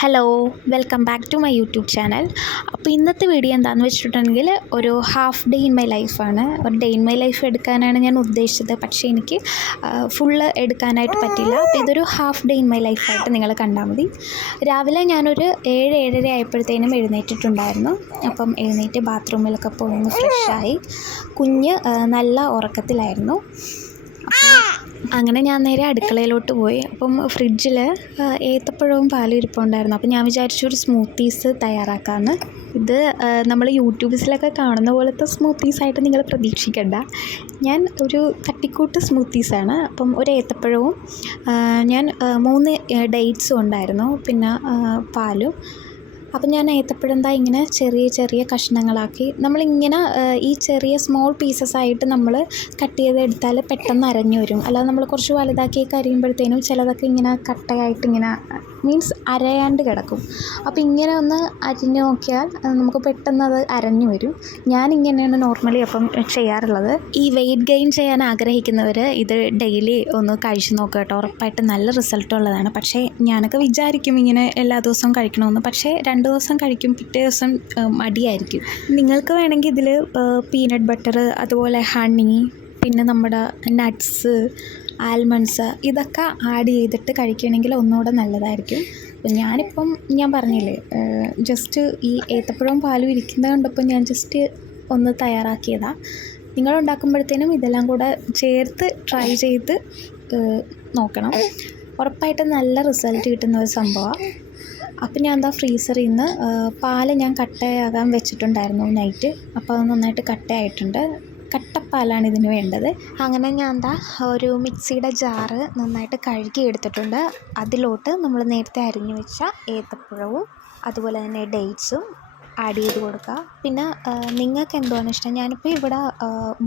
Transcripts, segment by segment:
Hello, welcome back to my YouTube channel. അപ്പോൾ ഇന്നത്തെ video എന്താണെന്ന് വെച്ചിട്ടുണ്ടെങ്കിൽ ഒരു ഹാഫ് ഡേ ഇൻ മൈ ലൈഫാണ്. ഒരു ഡേ ഇൻ മൈ ലൈഫ് എടുക്കാനാണ് ഞാൻ ഉദ്ദേശിച്ചത്, പക്ഷേ എനിക്ക് ഫുള്ള് എടുക്കാനായിട്ട് പറ്റില്ല. അപ്പോൾ ഇതൊരു ഹാഫ് ഡേ ഇൻ മൈ ലൈഫായിട്ട് നിങ്ങൾ കണ്ടാൽ മതി. രാവിലെ ഞാനൊരു 7-7:30 ആയപ്പോഴത്തേനും എഴുന്നേറ്റിട്ടുണ്ടായിരുന്നു. അപ്പം എഴുന്നേറ്റ് ബാത്റൂമിലൊക്കെ പോയി ഒന്ന് ഫ്രഷായി. കുഞ്ഞ് നല്ല ഉറക്കത്തിലായിരുന്നു. അപ്പോൾ അങ്ങനെ ഞാൻ നേരെ അടുക്കളയിലോട്ട് പോയി. അപ്പം ഫ്രിഡ്ജിൽ ഏത്തപ്പഴവും പാലും ഇരിപ്പുണ്ടായിരുന്നു. അപ്പം ഞാൻ വിചാരിച്ചു ഒരു സ്മൂത്തീസ് തയ്യാറാക്കാമെന്ന്. ഇത് നമ്മൾ യൂട്യൂബ്സിലൊക്കെ കാണുന്ന പോലത്തെ സ്മൂത്തീസായിട്ട് നിങ്ങൾ പ്രതീക്ഷിക്കണ്ട. ഞാൻ ഒരു തട്ടിക്കൂട്ട് സ്മൂത്തീസാണ്. അപ്പം ഒരു ഏത്തപ്പഴവും ഞാൻ 3 ഡേറ്റ്സും ഉണ്ടായിരുന്നു, പിന്നെ പാലും. അപ്പം ഞാൻ ഏത്തപ്പഴം ഇങ്ങനെ ചെറിയ ചെറിയ കഷ്ണങ്ങളാക്കി നമ്മളിങ്ങനെ ഈ ചെറിയ സ്മോൾ പീസസ് ആയിട്ട് നമ്മൾ കട്ട് ചെയ്തെടുത്താൽ പെട്ടെന്ന് അരഞ്ഞു വരും. അല്ലാതെ നമ്മൾ കുറച്ച് വലുതാക്കി കരിയുമ്പോഴത്തേനും ചിലതൊക്കെ ഇങ്ങനെ കട്ടയായിട്ട് ഇങ്ങനെ മീൻസ് അരയാണ്ട് കിടക്കും. അപ്പോൾ ഇങ്ങനെ ഒന്ന് അരിഞ്ഞ് നോക്കിയാൽ നമുക്ക് പെട്ടെന്ന് അത് അരഞ്ഞു വരും. ഞാനിങ്ങനെയാണ് നോർമലി അപ്പം ചെയ്യാറുള്ളത്. ഈ വെയിറ്റ് ഗെയിൻ ചെയ്യാൻ ആഗ്രഹിക്കുന്നവർ ഇത് ഡെയിലി ഒന്ന് കഴിച്ച് നോക്കുക കേട്ടോ. ഉറപ്പായിട്ട് നല്ല റിസൾട്ട് ഉള്ളതാണ്. പക്ഷേ ഞാനൊക്കെ വിചാരിക്കും ഇങ്ങനെ എല്ലാ ദിവസവും കഴിക്കണമെന്ന്. പക്ഷേ 2 ദിവസം കഴിക്കും, പിറ്റേ ദിവസം മടിയായിരിക്കും. നിങ്ങൾക്ക് വേണമെങ്കിൽ ഇതിൽ പീനട്ട് ബട്ടർ, അതുപോലെ ഹണി, പിന്നെ നമ്മുടെ നട്ട്സ്, ആൽമണ്ട്സ് ഇതൊക്കെ ആഡ് ചെയ്തിട്ട് കഴിക്കുകയാണെങ്കിൽ ഒന്നുകൂടെ നല്ലതായിരിക്കും. അപ്പം ഞാനിപ്പം ഞാൻ പറഞ്ഞില്ലേ, ജസ്റ്റ് ഈ ഏത്തപ്പഴവും പാലും ഇരിക്കുന്നത് കണ്ടപ്പോൾ ഞാൻ ജസ്റ്റ് ഒന്ന് തയ്യാറാക്കിയതാണ്. നിങ്ങളുണ്ടാക്കുമ്പോഴത്തേനും ഇതെല്ലാം കൂടെ ചേർത്ത് ട്രൈ ചെയ്ത് നോക്കണം. ഉറപ്പായിട്ട് നല്ല റിസൾട്ട് കിട്ടുന്ന ഒരു സംഭവമാണ്. അപ്പം ഞാൻ ഫ്രീസറിൽ നിന്ന് പാല് ഞാൻ കട്ടയാകാൻ വെച്ചിട്ടുണ്ടായിരുന്നു നൈറ്റ്. അപ്പോൾ അത് നന്നായിട്ട് കട്ടയായിട്ടുണ്ട്. കട്ടപ്പാലാണ് ഇതിന് വേണ്ടത്. അങ്ങനെ ഞാൻ ഒരു മിക്സിയുടെ ജാറ് നന്നായിട്ട് കഴുകി എടുത്തിട്ടുണ്ട്. അതിലോട്ട് നമ്മൾ നേരത്തെ അരിഞ്ഞു വെച്ച ഏത്തപ്പഴവും അതുപോലെ തന്നെ ഡേറ്റ്സും ആഡ് ചെയ്ത് കൊടുക്കുക. പിന്നെ നിങ്ങൾക്ക് എന്തുവാണ് ഇഷ്ടം? ഞാനിപ്പോൾ ഇവിടെ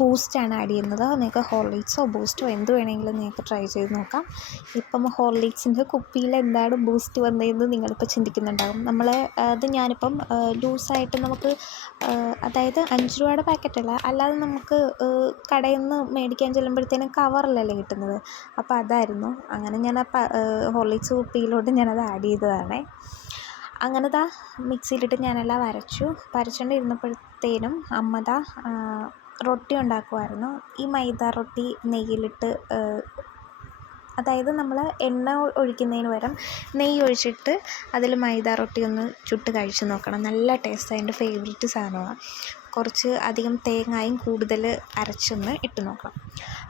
ബൂസ്റ്റാണ് ആഡ് ചെയ്യുന്നത്. നിങ്ങൾക്ക് ഹോർലിക്സോ ബൂസ്റ്റോ എന്ത് വേണമെങ്കിലും നിങ്ങൾക്ക് ട്രൈ ചെയ്ത് നോക്കാം. ഇപ്പം ഹോർലിക്സിൻ്റെ കുപ്പിയിൽ എന്താണ് ബൂസ്റ്റ് വന്നതെന്ന് നിങ്ങളിപ്പോൾ ചിന്തിക്കുന്നുണ്ടാകും. അത് ഞാനിപ്പം ലൂസായിട്ട് നമുക്ക് അതായത് 5 രൂപയുടെ പാക്കറ്റല്ല, അല്ലാതെ നമുക്ക് കടയിൽ നിന്ന് മേടിക്കാൻ ചെല്ലുമ്പോഴത്തേനും കവറിലല്ലേ കിട്ടുന്നത്. അപ്പോൾ അതായിരുന്നു. അങ്ങനെ ഞാൻ ഹോർലിക്സ് കുപ്പിയിലോട്ട് ഞാനത് ആഡ് ചെയ്തതാണേ. അങ്ങനെ മിക്സിയിലിട്ട് ഞാനെല്ലാം വരച്ചുകൊണ്ടിരുന്നപ്പോഴത്തേനും അമ്മ റൊട്ടി ഉണ്ടാക്കുമായിരുന്നു. ഈ മൈദ റൊട്ടി നെയ്യിലിട്ട്, അതായത് നമ്മൾ എണ്ണ ഒഴിക്കുന്നതിന് പകരം നെയ്യ് ഒഴിച്ചിട്ട് അതിൽ മൈദ റൊട്ടി ഒന്ന് ചുട്ട് കഴിച്ച് നോക്കണം. നല്ല ടേസ്റ്റാണ്. എൻ്റെ ഫേവറേറ്റ് സാധനമാണ്. കുറച്ച് അധികം തേങ്ങയും കൂടുതൽ അരച്ചൊന്ന് ഇട്ട് നോക്കണം.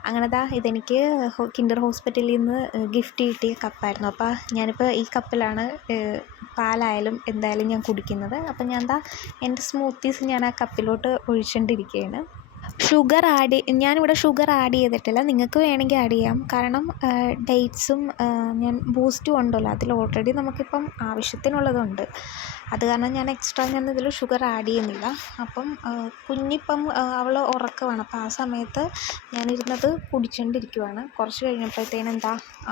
അങ്ങനെ ഇതെനിക്ക് കിൻഡർ ഹോസ്പിറ്റലിൽ നിന്ന് ഗിഫ്റ്റ് കിട്ടിയ കപ്പായിരുന്നു. അപ്പോൾ ഞാനിപ്പോൾ ഈ കപ്പിലാണ് പാലായാലും എന്തായാലും ഞാൻ കുടിക്കുന്നത്. അപ്പം എൻ്റെ സ്മൂത്തീസ് ഞാൻ ആ കപ്പിലോട്ട് ഒഴിച്ചുകൊണ്ടിരിക്കുകയാണ്. ഞാനിവിടെ ഷുഗർ ആഡ് ചെയ്തിട്ടില്ല. നിങ്ങൾക്ക് വേണമെങ്കിൽ ആഡ് ചെയ്യാം. കാരണം ഡേറ്റ്സും ഞാൻ ബൂസ്റ്റും ഉണ്ടല്ലോ, അതിൽ ഓൾറെഡി നമുക്കിപ്പം ആവശ്യത്തിനുള്ളതുണ്ട്. അത് കാരണം ഞാൻ ഇതിൽ ഷുഗർ ആഡ് ചെയ്യുന്നില്ല. അപ്പം കുഞ്ഞിപ്പം അവൾ ഉറക്കമാണ്. അപ്പോൾ ആ സമയത്ത് ഞാനിരുന്നത് കുടിച്ചുകൊണ്ടിരിക്കുവാണ്. കുറച്ച് കഴിഞ്ഞപ്പോഴത്തേനും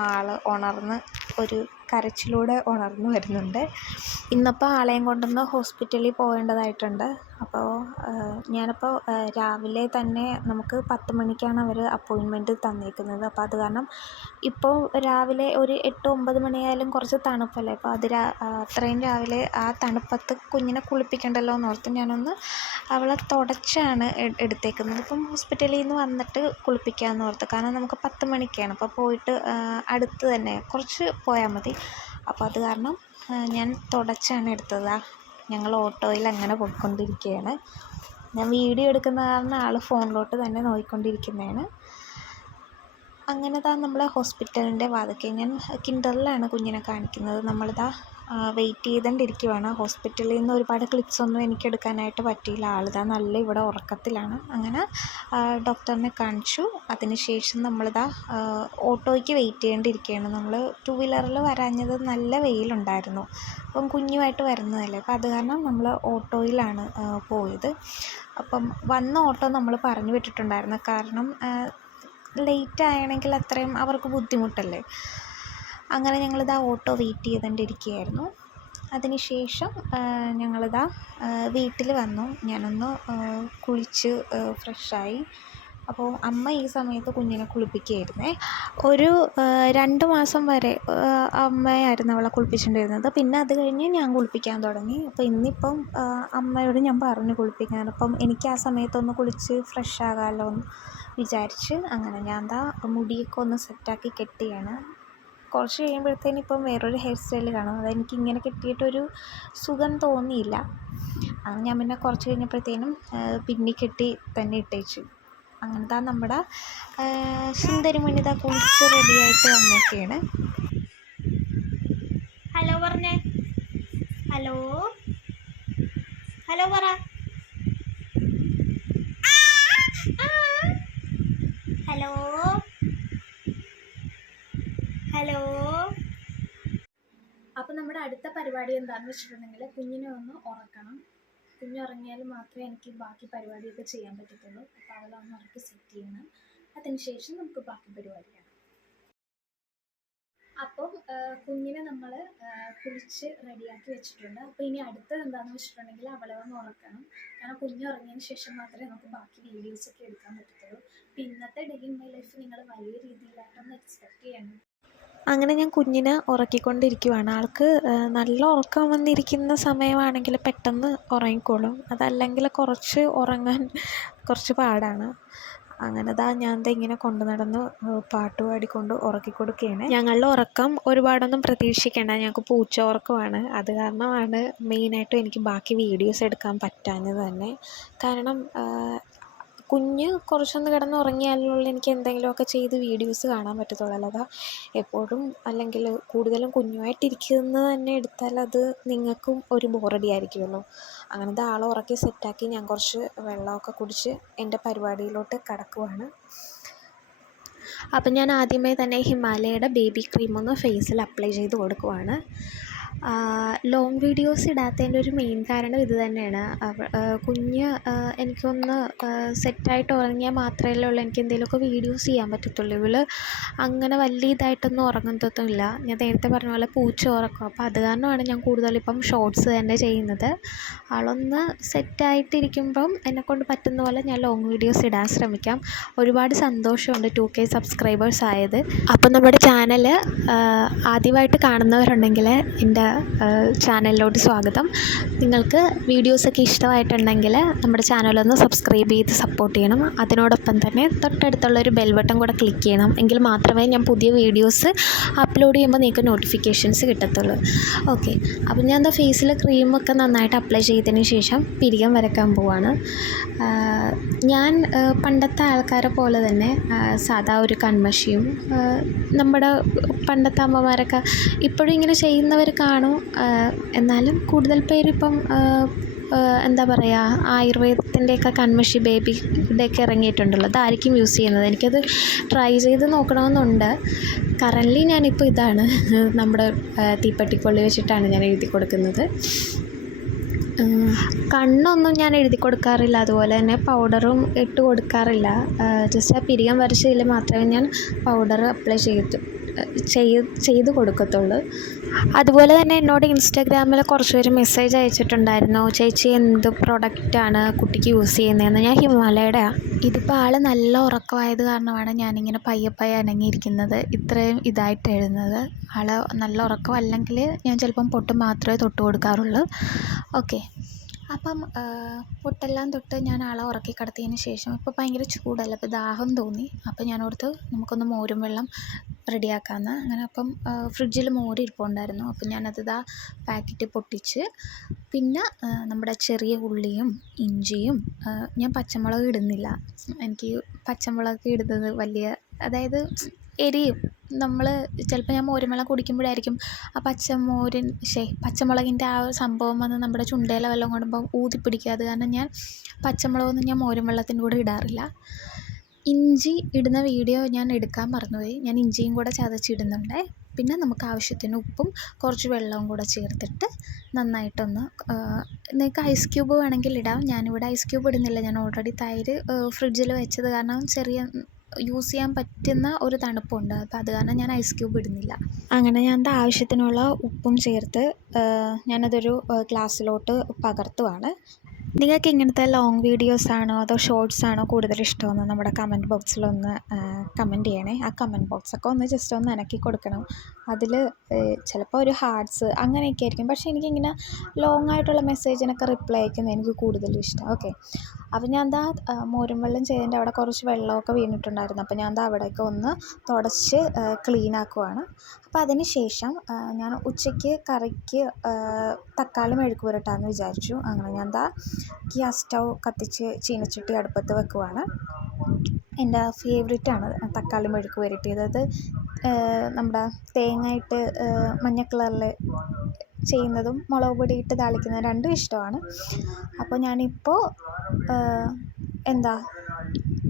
ആൾ ഉണർന്ന് ഒരു കരച്ചിലൂടെ ഉണർന്നു വരുന്നുണ്ട്. ഇന്നിപ്പോൾ ആളെയും കൊണ്ടൊന്ന് ഹോസ്പിറ്റലിൽ പോകേണ്ടതായിട്ടുണ്ട്. അപ്പോൾ ഞാനിപ്പോൾ രാവിലെ തന്നെ നമുക്ക് 10 മണിക്കാണ് അവർ അപ്പോയിൻമെൻറ്റ് തന്നേക്കുന്നത്. അപ്പോൾ അത് കാരണം ഇപ്പോൾ രാവിലെ ഒരു 8-9 മണിയായാലും കുറച്ച് തണുപ്പല്ലേ. അപ്പോൾ അത്രയും രാവിലെ ആ തണുപ്പത്ത് കുഞ്ഞിനെ കുളിപ്പിക്കണ്ടല്ലോ എന്നോർത്ത് ഞാനൊന്ന് അവളെ തുടച്ചാണ് എടുത്തേക്കുന്നത്. ഇപ്പം ഹോസ്പിറ്റലിൽ നിന്ന് വന്നിട്ട് കുളിപ്പിക്കാമെന്ന് ഓർത്ത്. കാരണം നമുക്ക് 10 മണിക്കാണ്. അപ്പോൾ പോയിട്ട് അടുത്ത് തന്നെ കുറച്ച് പോയാൽ മതി. അപ്പോൾ അത് കാരണം ഞാൻ തുടച്ചാണ് എടുത്തത്. ഞങ്ങൾ ഓട്ടോയിൽ അങ്ങനെ പോയിക്കൊണ്ടിരിക്കുകയാണ്. ഞാൻ വീഡിയോ എടുക്കുന്ന കാരണം ആൾ ഫോണിലോട്ട് തന്നെ നോക്കിക്കൊണ്ടിരിക്കുന്നതാണ്. അങ്ങനെ നമ്മൾ ഹോസ്പിറ്റലിൻ്റെ വാതിൽക്കൽ, ഞാൻ കിൻഡറിലാണ് കുഞ്ഞിനെ കാണിക്കുന്നത്. വെയിറ്റ് ചെയ്തുകൊണ്ടിരിക്കുവാണ്. ഹോസ്പിറ്റലിൽ നിന്ന് ഒരുപാട് ക്ലിപ്സൊന്നും എനിക്ക് എടുക്കാനായിട്ട് പറ്റിയില്ല. ആൾ നല്ല ഇവിടെ ഉറക്കത്തിലാണ്. അങ്ങനെ ഡോക്ടറിനെ കാണിച്ചു. അതിനുശേഷം ഓട്ടോയ്ക്ക് വെയിറ്റ് ചെയ്യേണ്ടിയിരിക്കുകയാണ്. നമ്മൾ 2 വീലറിൽ വരാഞ്ഞത് നല്ല വെയിലുണ്ടായിരുന്നു. അപ്പം കുഞ്ഞുമായിട്ട് വരുന്നതല്ലേ, അപ്പോൾ അത് കാരണം നമ്മൾ ഓട്ടോയിലാണ് പോയത്. അപ്പം വന്ന ഓട്ടോ നമ്മൾ പറഞ്ഞു വിട്ടിട്ടുണ്ടായിരുന്നു. കാരണം ലേറ്റ് ആണെങ്കിൽ അത്രയും അവർക്ക് ബുദ്ധിമുട്ടല്ലേ. അങ്ങനെ ഓട്ടോ വെയിറ്റ് ചെയ്തുകൊണ്ടിരിക്കുകയായിരുന്നു. അതിനുശേഷം ഞങ്ങളിതാ വീട്ടിൽ വന്നു. ഞാനൊന്ന് കുളിച്ച് ഫ്രഷായി. അപ്പോൾ അമ്മ ഈ സമയത്ത് കുഞ്ഞിനെ കുളിപ്പിക്കുകയായിരുന്നേ. ഒരു 2 മാസം വരെ അമ്മയായിരുന്നു അവളെ കുളിപ്പിച്ചുകൊണ്ടിരുന്നത്. പിന്നെ അത് കഴിഞ്ഞ് ഞാൻ കുളിപ്പിക്കാൻ തുടങ്ങി. അപ്പോൾ ഇന്നിപ്പം അമ്മയോട് ഞാൻ പറഞ്ഞു കുളിപ്പിക്കാൻ. അപ്പം എനിക്ക് ആ സമയത്തൊന്ന് കുളിച്ച് ഫ്രഷ് ആകാമല്ലോ എന്ന് വിചാരിച്ച് അങ്ങനെ ഞാൻ മുടിയൊക്കെ ഒന്ന് സെറ്റാക്കി കെട്ടിയാണ്. കുറച്ച് കഴിയുമ്പോഴത്തേന് ഇപ്പം വേറൊരു ഹെയർ സ്റ്റൈൽ കാണും. അതെനിക്ക് ഇങ്ങനെ കെട്ടിയിട്ടൊരു സുഖം തോന്നിയില്ല. അങ്ങനെ ഞാൻ പിന്നെ കുറച്ച് കഴിഞ്ഞപ്പോഴത്തേനും പിന്നി കെട്ടി തന്നെ ഇട്ടേച്ചു. അങ്ങനത്തെ നമ്മുടെ സുന്ദരിമണി കുളിച്ച് റെഡിയായിട്ട് വന്നൊക്കെയാണ്. ഹലോ പറഞ്ഞേ, ഹലോ ഹലോ പറ, ഹലോ ഹലോ. അപ്പോൾ നമ്മുടെ അടുത്ത പരിപാടി എന്താണെന്ന് വെച്ചിട്ടുണ്ടെങ്കിൽ കുഞ്ഞിനെ ഒന്ന് ഉറക്കണം. കുഞ്ഞുറങ്ങിയാൽ മാത്രമേ എനിക്ക് ബാക്കി പരിപാടിയൊക്കെ ചെയ്യാൻ പറ്റത്തുള്ളൂ. അപ്പോൾ അവളെ ഒന്ന് ഉറക്കി സെറ്റ് ചെയ്യണം. അതിനുശേഷം നമുക്ക് ബാക്കി പരിപാടിയാണ്. അപ്പം കുഞ്ഞിനെ നമ്മൾ കുളിച്ച് റെഡിയാക്കി വെച്ചിട്ടുണ്ട്. അപ്പോൾ ഇനി അടുത്തത് എന്താണെന്ന് വെച്ചിട്ടുണ്ടെങ്കിൽ അവളെ ഒന്ന് ഉറക്കണം. കാരണം കുഞ്ഞുറങ്ങിയതിന് ശേഷം മാത്രമേ നമുക്ക് ബാക്കി വീഡിയോസൊക്കെ എടുക്കാൻ പറ്റത്തുള്ളൂ. അപ്പോൾ ഇന്നത്തെ ഡേ ഇൻ മൈ ലൈഫ് നിങ്ങൾ വലിയ രീതിയിലായിട്ടൊന്ന് എക്സ്പെക്റ്റ് ചെയ്യണം. അങ്ങനെ ഞാൻ കുഞ്ഞിനെ ഉറക്കിക്കൊണ്ടിരിക്കുവാണ്. ആൾക്ക് നല്ല ഉറക്കം വന്നിരിക്കുന്ന സമയമാണെങ്കിൽ പെട്ടെന്ന് ഉറങ്ങിക്കോളും. അതല്ലെങ്കിൽ കുറച്ച് ഉറങ്ങാൻ കുറച്ച് പാടാണ്. അങ്ങനെ ഞാൻ ഇങ്ങനെ കൊണ്ടു നടന്ന് പാട്ട് പാടിക്കൊണ്ട് ഉറക്കി കൊടുക്കുകയാണ്. ഞങ്ങളുടെ ഉറക്കം ഒരുപാടൊന്നും പ്രതീക്ഷിക്കേണ്ട, ഞങ്ങൾക്ക് പൂച്ച ഉറക്കമാണ്. അത് കാരണമാണ് മെയിനായിട്ടും എനിക്ക് ബാക്കി വീഡിയോസ് എടുക്കാൻ പറ്റാഞ്ഞത് തന്നെ. കാരണം കുഞ്ഞ് കുറച്ചൊന്ന് കിടന്ന് ഉറങ്ങിയാലുള്ള എനിക്ക് എന്തെങ്കിലുമൊക്കെ ചെയ്ത് വീഡിയോസ് കാണാൻ പറ്റത്തുള്ളൂ. അല്ലാതെ എപ്പോഴും അല്ലെങ്കിൽ കൂടുതലും കുഞ്ഞുമായിട്ടിരിക്കുന്നത് തന്നെ എടുത്താൽ അത് നിങ്ങൾക്കും ഒരു ബോറടി ആയിരിക്കുമല്ലോ. അങ്ങനത്തെ ആളെ ഉറക്കി സെറ്റാക്കി ഞാൻ കുറച്ച് വെള്ളമൊക്കെ കുടിച്ച് എൻ്റെ പരിപാടിയിലോട്ട് കടക്കുവാണ്. അപ്പം ഞാൻ ആദ്യമേ തന്നെ ഹിമാലയയുടെ ബേബി ക്രീമൊന്ന് ഫേസിൽ അപ്ലൈ ചെയ്ത് കൊടുക്കുവാണ്. ലോങ് വീഡിയോസ് ഇടാത്തതിൻ്റെ ഒരു മെയിൻ കാരണം ഇത് തന്നെയാണ്. കുഞ്ഞ് എനിക്കൊന്ന് സെറ്റായിട്ട് ഉറങ്ങിയാൽ മാത്രമേ ഉള്ളൂ എനിക്ക് എന്തെങ്കിലുമൊക്കെ വീഡിയോസ് ചെയ്യാൻ പറ്റത്തുള്ളൂ. ഇവള് അങ്ങനെ വലിയ ഇതായിട്ടൊന്നും ഉറങ്ങത്തൊന്നുമില്ല. ഞാൻ നേരത്തെ പറഞ്ഞ പോലെ പൂച്ച ഉറക്കം. അപ്പോൾ അത് കാരണമാണ് ഞാൻ കൂടുതലിപ്പം ഷോർട്സ് തന്നെ ചെയ്യുന്നത്. ആളൊന്ന് സെറ്റായിട്ടിരിക്കുമ്പം എന്നെക്കൊണ്ട് പറ്റുന്ന പോലെ ഞാൻ ലോങ് വീഡിയോസ് ഇടാൻ ശ്രമിക്കാം. ഒരുപാട് സന്തോഷമുണ്ട് 2K സബ്സ്ക്രൈബേഴ്സ് ആയത്. അപ്പം നമ്മുടെ ചാനൽ ആദ്യമായിട്ട് കാണുന്നവരുണ്ടെങ്കിൽ എൻ്റെ ചാനലിലോട്ട് സ്വാഗതം. നിങ്ങൾക്ക് വീഡിയോസൊക്കെ ഇഷ്ടമായിട്ടുണ്ടെങ്കിൽ നമ്മുടെ ചാനലൊന്ന് സബ്സ്ക്രൈബ് ചെയ്ത് സപ്പോർട്ട് ചെയ്യണം. അതിനോടൊപ്പം തന്നെ തൊട്ടടുത്തുള്ളൊരു ബെൽ ബട്ടൺ കൂടെ ക്ലിക്ക് ചെയ്യണം. എങ്കിൽ മാത്രമേ ഞാൻ പുതിയ വീഡിയോസ് അപ്ലോഡ് ചെയ്യുമ്പോൾ നിങ്ങൾക്ക് നോട്ടിഫിക്കേഷൻസ് കിട്ടത്തുള്ളൂ. ഓക്കെ, അപ്പം ഞാൻ ഫേസിൽ ക്രീമൊക്കെ നന്നായിട്ട് അപ്ലൈ ചെയ്തതിന് ശേഷം പിരികം വരയ്ക്കാൻ പോവാണ്. ഞാൻ പണ്ടത്തെ ആൾക്കാരെ പോലെ തന്നെ സാധാ ഒരു കൺമഷിയും നമ്മുടെ പണ്ടത്തെ അമ്മമാരൊക്കെ ഇപ്പോഴും ഇങ്ങനെ ചെയ്യുന്നവർ കാണും. എന്നാലും കൂടുതൽ പേരിപ്പം എന്താ പറയുക, ആയുർവേദത്തിൻ്റെയൊക്കെ കൺമഷി ബേബിയുടെയൊക്കെ ഇറങ്ങിയിട്ടുണ്ടല്ലോ. അതായിരിക്കും യൂസ് ചെയ്യുന്നത്. എനിക്കത് ട്രൈ ചെയ്ത് നോക്കണമെന്നുണ്ട്. കറൻറ്റ്ലി ഞാനിപ്പോൾ ഇതാണ് നമ്മുടെ തീപ്പെട്ടിക്കൊള്ളി വെച്ചിട്ടാണ് ഞാൻ എഴുതി കൊടുക്കുന്നത്. കണ്ണൊന്നും ഞാൻ എഴുതി കൊടുക്കാറില്ല, അതുപോലെ തന്നെ പൗഡറും ഇട്ട് കൊടുക്കാറില്ല. ജസ്റ്റ് ആ പിരികം വരച്ചതിൽ മാത്രമേ ഞാൻ പൗഡർ അപ്ലൈ ചെയ്ത് കൊടുക്കത്തുള്ളൂ. അതുപോലെ തന്നെ എന്നോട് ഇൻസ്റ്റാഗ്രാമിൽ കുറച്ച് പേര് മെസ്സേജ് അയച്ചിട്ടുണ്ടായിരുന്നു, ചേച്ചി എന്ത് പ്രൊഡക്റ്റാണ് കുട്ടിക്ക് യൂസ് ചെയ്യുന്നതെന്ന്. ഞാൻ ഹിമാലയയുടെയാണ്. ഇതിപ്പോൾ ആൾ നല്ല ഉറക്കമായത് കാരണമാണ് ഞാനിങ്ങനെ പയ്യെ അനങ്ങിയിരിക്കുന്നത്, ഇത്രയും ഇതായിട്ട് എഴുതുന്നത്. ആൾ നല്ല ഉറക്കം അല്ലെങ്കിൽ ഞാൻ ചിലപ്പം പൊട്ട് മാത്രമേ തൊട്ട് കൊടുക്കാറുള്ളൂ. ഓക്കെ, അപ്പം പൊട്ടെല്ലാം തൊട്ട് ഞാൻ ആളെ ഉറക്കി കിടത്തിയതിന് ശേഷം ഇപ്പോൾ ഭയങ്കര ചൂടല്ല, അപ്പോൾ ദാഹം തോന്നി. അപ്പോൾ ഞാനോർത്ത് നമുക്കൊന്ന് മോരും വെള്ളം റെഡിയാക്കാമെന്ന്. അങ്ങനെ അപ്പം ഫ്രിഡ്ജിൽ മോര് ഇരിപ്പുണ്ടായിരുന്നു. അപ്പം ഞാനത് പാക്കറ്റ് പൊട്ടിച്ച് പിന്നെ നമ്മുടെ ചെറിയ ഉള്ളിയും ഇഞ്ചിയും, ഞാൻ പച്ചമുളക് ഇടുന്നില്ല. എനിക്ക് പച്ചമുളക് ഇടുന്നത് വലിയ, അതായത് എരിയും. നമ്മൾ ചിലപ്പോൾ ഞാൻ മോരും വെള്ളം കുടിക്കുമ്പോഴായിരിക്കും ആ പച്ചമുളകിൻ്റെ ആ ഒരു സംഭവം വന്ന് നമ്മുടെ ചുണ്ടയില വെള്ളം കൊണ്ടുമ്പോൾ ഊതിപ്പിടിക്കുക. അത് കാരണം ഞാൻ പച്ചമുളകൊന്നും ഞാൻ മോരും വെള്ളത്തിൻ്റെ കൂടെ ഇടാറില്ല. ഇഞ്ചി ഇടുന്ന വീഡിയോ ഞാൻ എടുക്കാൻ മറന്നുപോയി. ഞാൻ ഇഞ്ചിയും കൂടെ ചതച്ചിടുന്നുണ്ട്. പിന്നെ നമുക്ക് ആവശ്യത്തിന് ഉപ്പും കുറച്ച് വെള്ളവും കൂടെ ചേർത്തിട്ട് നന്നായിട്ടൊന്ന്, നിങ്ങൾക്ക് ഐസ് ക്യൂബ് വേണമെങ്കിൽ ഇടാം. ഞാനിവിടെ ഐസ് ക്യൂബ് ഇടുന്നില്ല. ഞാൻ ഓൾറെഡി തൈര് ഫ്രിഡ്ജിൽ വെച്ചത് കാരണം ചെറിയ യൂസ് ചെയ്യാൻ പറ്റുന്ന ഒരു തണുപ്പുണ്ട്. അപ്പോൾ അത് കാരണം ഞാൻ ഐസ് ക്യൂബ് ഇടുന്നില്ല. അങ്ങനെ ഞാൻ ആവശ്യത്തിനുള്ള ഉപ്പും ചേർത്ത് ഞാനതൊരു ഗ്ലാസ്സിലോട്ട് പകർത്തുവാണ്. നിങ്ങൾക്ക് ഇങ്ങനത്തെ ലോങ് വീഡിയോസാണോ അതോ ഷോർട്സാണോ കൂടുതൽ ഇഷ്ടമെന്ന് നമ്മുടെ കമൻറ്റ് ബോക്സിലൊന്ന് കമൻറ്റ് ചെയ്യണേ. ആ കമൻറ്റ് ബോക്സൊക്കെ ഒന്ന് ജസ്റ്റ് ഒന്ന് അനക്കി കൊടുക്കണം. അതിൽ ചിലപ്പോൾ ഒരു ഹാർട്സ് അങ്ങനെയൊക്കെ ആയിരിക്കും. പക്ഷേ എനിക്കിങ്ങനെ ലോങ് ആയിട്ടുള്ള മെസ്സേജിനൊക്കെ റിപ്ലൈ അയക്കുന്നത് എനിക്ക് കൂടുതലും ഇഷ്ടം. ഓക്കെ, അപ്പോൾ ഞാൻ എന്താ മോരും വെള്ളം ചെയ്തതിൻ്റെ അവിടെ കുറച്ച് വെള്ളമൊക്കെ വീണിട്ടുണ്ടായിരുന്നു. അപ്പോൾ ഞാൻ എന്താ അവിടെയൊക്കെ ഒന്ന് തുടച്ച് ക്ലീൻ ആക്കുവാണ്. അപ്പോൾ അതിന് ശേഷം ഞാൻ ഉച്ചയ്ക്ക് കറിക്ക് തക്കാളി മെഴുക്ക് പുരട്ടാമെന്ന് വിചാരിച്ചു. അങ്ങനെ ഞാൻ എന്താ ഗ്യാസ് സ്റ്റൗ കത്തിച്ച് ചീനച്ചട്ടി അടുപ്പത്ത് വെക്കുവാണ്. എൻ്റെ ഫേവറേറ്റാണ് തക്കാളി മെഴുക്ക് പുരട്ടിയത്. അത് നമ്മുടെ തേങ്ങയിട്ട് മഞ്ഞ കളറിൽ ചെയ്യുന്നതും മുളക് പൊടി ഇട്ട് താളിക്കുന്നതും രണ്ടും ഇഷ്ടമാണ്. അപ്പോൾ ഞാനിപ്പോൾ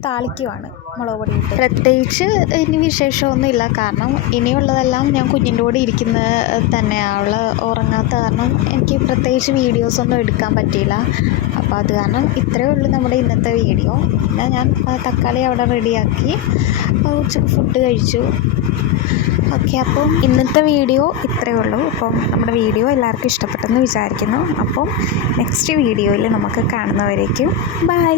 താളിക്കുവാണ് മുളക് പൊടി ഇട്ട്. പ്രത്യേകിച്ച് ഇനി വിശേഷമൊന്നുമില്ല, കാരണം ഇനിയുള്ളതെല്ലാം ഞാൻ കുഞ്ഞിൻ്റെ കൂടെ ഇരിക്കുന്നത് തന്നെയാണ്. ഉറങ്ങാത്ത കാരണം എനിക്ക് പ്രത്യേകിച്ച് വീഡിയോസൊന്നും എടുക്കാൻ പറ്റിയില്ല. അപ്പോൾ അത് കാരണം ഇത്രയേ ഉള്ളൂ നമ്മുടെ ഇന്നത്തെ വീഡിയോ. പിന്നെ ഞാൻ തക്കാളി അവിടെ റെഡിയാക്കി ഉച്ചയ്ക്ക് ഫുഡ് കഴിച്ചു. ഓക്കെ, അപ്പം ഇന്നത്തെ വീഡിയോ ഇത്രയേ ഉള്ളൂ. അപ്പം നമ്മുടെ വീഡിയോ എല്ലാവർക്കും ഇഷ്ടപ്പെട്ടെന്ന് വിചാരിക്കുന്നു. അപ്പം നെക്സ്റ്റ് വീഡിയോയിൽ നമുക്ക് കാണുന്നവരേക്കും ബൈ.